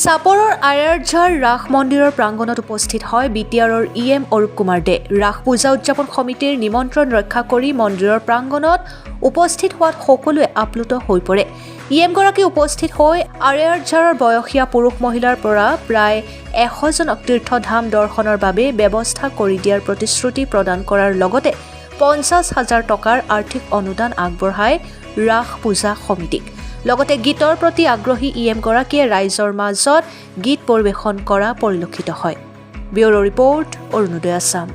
চাপৰৰ আয়াৰঝাৰ ৰাস মন্দিৰৰ প্ৰাংগণত উপস্থিত হয় বিটিআৰৰ ইএম অৰূপ কুমাৰ দে। ৰাস পূজা উদযাপন সমিতিৰ নিমন্ত্ৰণ ৰক্ষা কৰি মন্দিৰৰ প্ৰাংগণত উপস্থিত হোৱাত সকলোৱে আপ্লুত হৈ পৰে। ইএমগৰাকী উপস্থিত হৈ আয়াৰঝাৰৰ বয়সীয়া পুৰুষ মহিলাৰ পৰা প্ৰায় 100জনক তীৰ্থধাম দৰ্শনৰ বাবে ব্যৱস্থা কৰি দিয়াৰ প্ৰতিশ্ৰুতি প্ৰদান কৰাৰ লগতে 50,000 টকাৰ আৰ্থিক অনুদান আগবঢ়ায় ৰাস পূজা সমিতিক। লগতে গীতৰ প্ৰতি আগ্ৰহী ইএমগৰাকীয়ে ৰাইজৰ মাজত গীত পৰিৱেশন কৰা পৰিলক্ষিত হয়। Bureau' report, Arunoday Assam.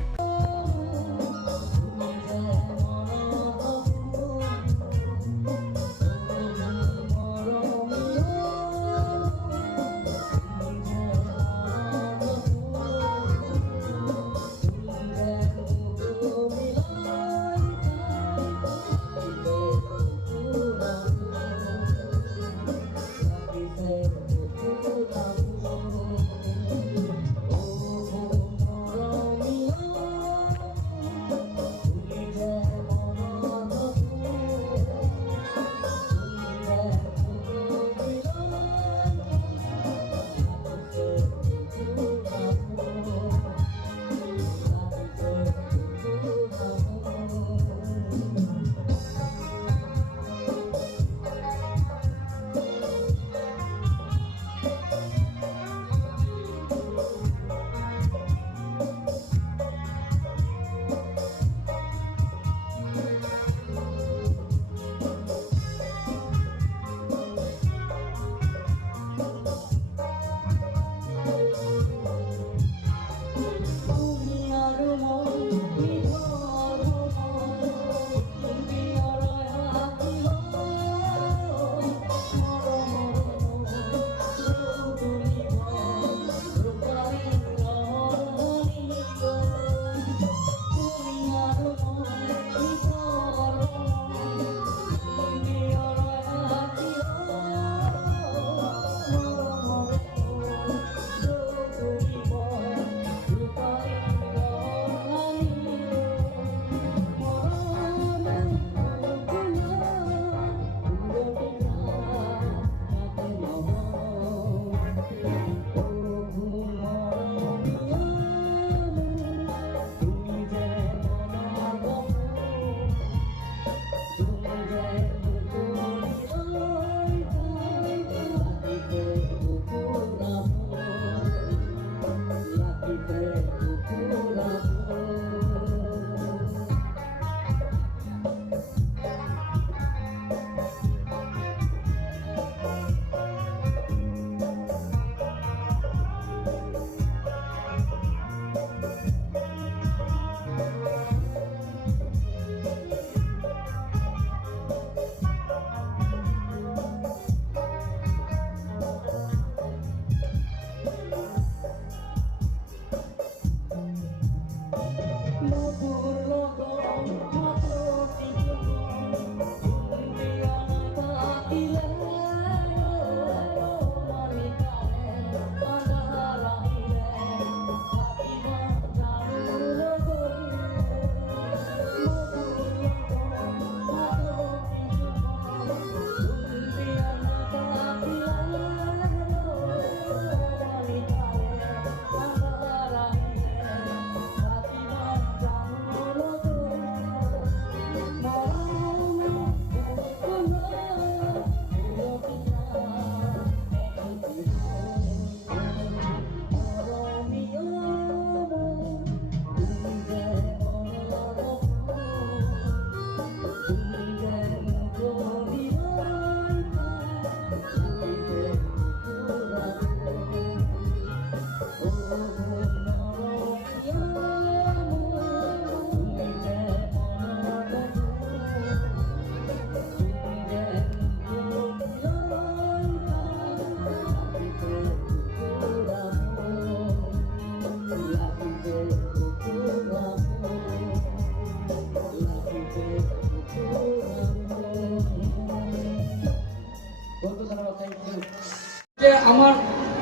আমাৰ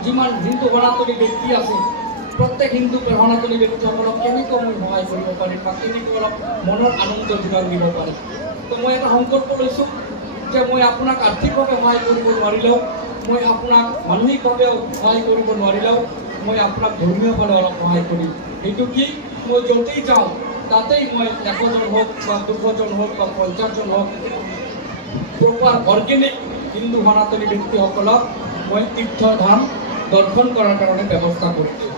যিমান হিন্দু সনাতনী ব্যক্তি আছে প্ৰত্যেক হিন্দু সনাতনী ব্যক্তিসকলক কেনেকৈ মই সহায় কৰিব পাৰিম বা কেনেকৈ অলপ মনৰ আনন্দ যোগান দিব পাৰিম। তো মই এটা সংকল্প লৈছোঁ যে মই আপোনাক আৰ্থিকভাৱে সহায় কৰিব নোৱাৰিলেও মই আপোনাক মানসিকভাৱেও সহায় কৰিব নোৱাৰিলেও মই আপোনাক ধৰ্মীয়ভাৱে অলপ সহায় কৰিম। সেইটো কি, মই য'তেই যাওঁ তাতেই মই 100জন হওক বা 200জন হওক বা 50জন হওক প্ৰপাৰ অৰ্গেনিক হিন্দু সনাতনী ব্যক্তিসকলক মই তীৰ্থধাম দৰ্শন কৰাৰ কাৰণে ব্যৱস্থা কৰিছোঁ।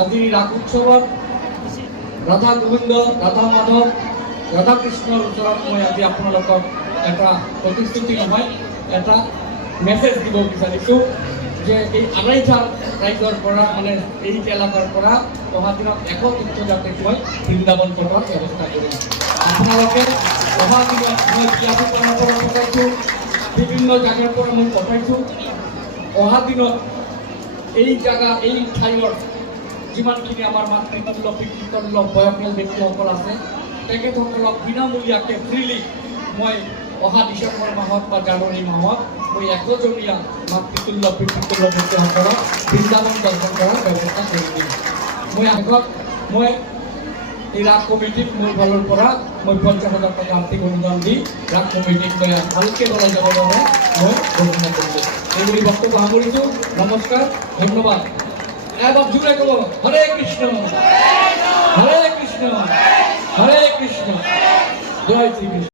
আজি ৰাস উৎসৱত ৰাধা গোবিন্দ, ৰাধা মাধৱ, ৰাধা কৃষ্ণৰ ওচৰত মই আজি আপোনালোকক এটা প্ৰতিশ্ৰুতি নহয়, এটা মেছেজ দিব বিচাৰিছোঁ যে এই আঢ়ৈজাল ৰাইজৰ পৰা মানে এই এলেকাৰ পৰা অহা দিনত 100 তীৰ্থযাত্ৰীক মই বৃন্দাবন পঠোৱাৰ ব্যৱস্থা কৰিম। আপোনালোকে অহা দিনত মই বিয়াপুৰৰ পৰা পঠাইছোঁ, বিভিন্ন জাগাৰ পৰা মই পঠাইছোঁ। অহা দিনত এই জাগা, এই ঠাইৰ যিমানখিনি আমাৰ মাতৃতুল্য পিতৃতুল্য বয়সীয়াল ব্যক্তিসকল আছে তেখেতসকলক বিনামূলীয়াকৈ ফ্ৰীলি মই অহা ডিচেম্বৰ মাহত বা জানুৱাৰী মাহত মই 100জনীয়া মাতৃতুল্য পিতৃতুল্য ব্যক্তিসকলক বৃন্দাবন দৰ্শন কৰাৰ ব্যৱস্থা কৰি দিম। মই আগত মই এই ৰাস কমিটিক মোৰ ফালৰ পৰা মই 50,000 টকা আৰ্থিক অনুদান দি ৰাস কমিটিক মই ভালকৈ চলাই যাবৰ বাবে মই ঘোষণা কৰিছোঁ। এইবুলি বক্তব্য সামৰিছোঁ। নমস্কাৰ, ধন্যবাদ। এবাৰ জুড়ে গেল হৰে কৃষ্ণ হৰে কৃষ্ণ হৰে কৃষ্ণ, জয় শ্ৰীকৃষ্ণ।